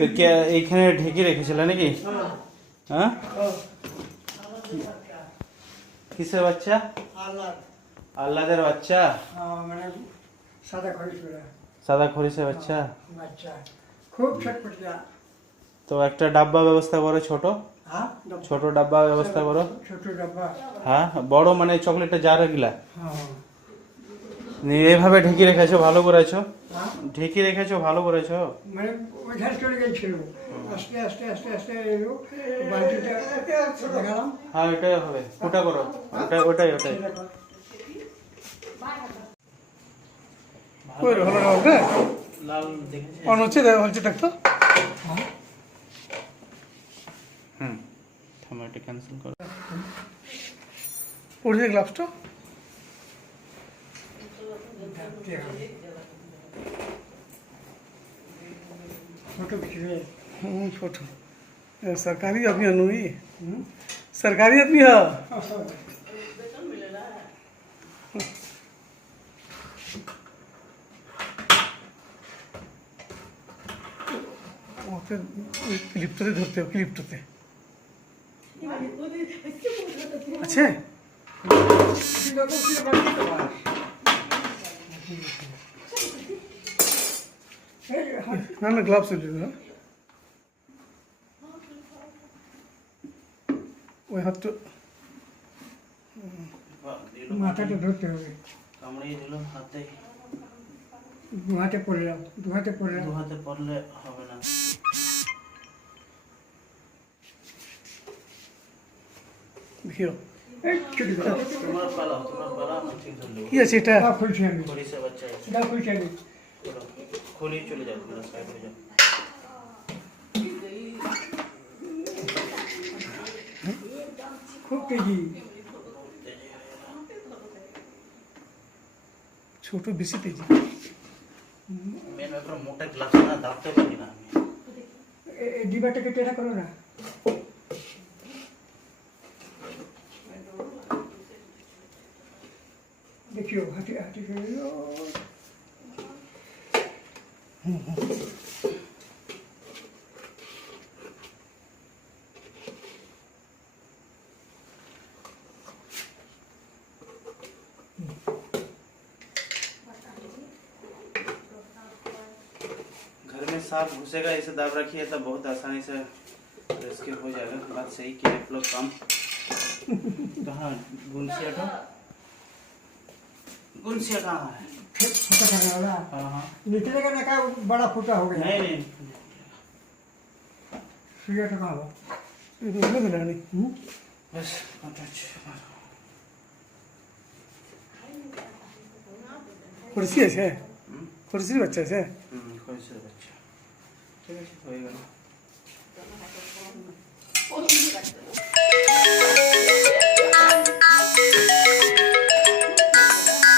তো কে এইখানে ঢেকে রেখেছিল নাকি? হ্যাঁ, কিসের বাচ্চা? আহ্লাদের বাচ্চা, মানে সাদা খরিসের বাচ্চা। খুব ছটপটিয়া। তো একটা ডাব্বা ব্যবস্থা করো, ছোট ছোট ডাব্বা ব্যবস্থা করো। ছোট ডাব্বা। হ্যাঁ, বড় মানে চকলেটের জার গিলা এইভাবে ঢেকে রেখেছো, ভালো করেছো। ঢেকে রেখেছো, ভালো করেছো। মানে ওইখানে চলে গেছিল, আস্তে আস্তে আস্তে আস্তে এলো, বালতিটা দেখালাম। হ্যাঁ, এটাই হবে, ওটা করো, ওটাই ওটাই ওটাই। লাল দেখেছি, অন হচ্ছে ডাক্তার। থামো, এটা ক্যান্সেল করো। পড়ছে গ্লাভসটা फोटो खींच रहे फोटो सरकारी अभियान हुई, सरकारी अभियान। ওকে ক্লিপটাতে ধরতে হবে, ক্লিপটাতে আছে। না না, গ্লাভস হয়ে ওই হাতটা মাথাটা ধরতে হবে। কামড়িয়ে দিল হাতে, দু হাতে পড়লাম, দু হাতে পড়লাম। দু হাতে পড়লে হবে না। দেখিও এই ছুটি দাও। তোমরা পালাও, আমি ঠিক ধরলে। কি আছে এটা? গা খুলছি আমি, খরিসের বাচ্চা আছে। গা খুলছি আমি। চলো, খুলি চলে যাও, তোমরা সাইড হয়ে যাও। খুব তেজি। ছোট বেশি তেজি। মেন ব্যাপার মোটা গ্লাস না, দাবতে পারি না আমি। ডিবাটাকে টেনে করো না। দেখিও হাতে হাতে घर में सांप घुसेगा, इसे दाब रखिए तो बहुत आसानी से रेस्क्यू हो जाएगा। बात सही किया आप लोग काम। कहाँ गुनसिया? गुनसिया कहाँ है? फटा करने वाला हाँ हाँ, निकले का ना का बड़ा फूटा हो गया। नहीं नहीं, सुइया तो कहाँ हुआ? এগুলো দিলানি बस अच्छा। খরসি আছে, খরসির বাচ্চা আছে। कोई से बच्चा ठीक है, हो गया।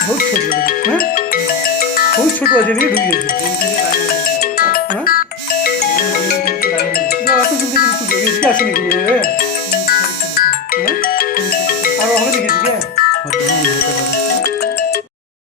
বহুত ছোট, হ্যাঁ বহুত ছোট আছে, নিয়ে ঢুকে গেছে। হ্যাঁ, এত জলদি কিন্তু বেশি আসেনি।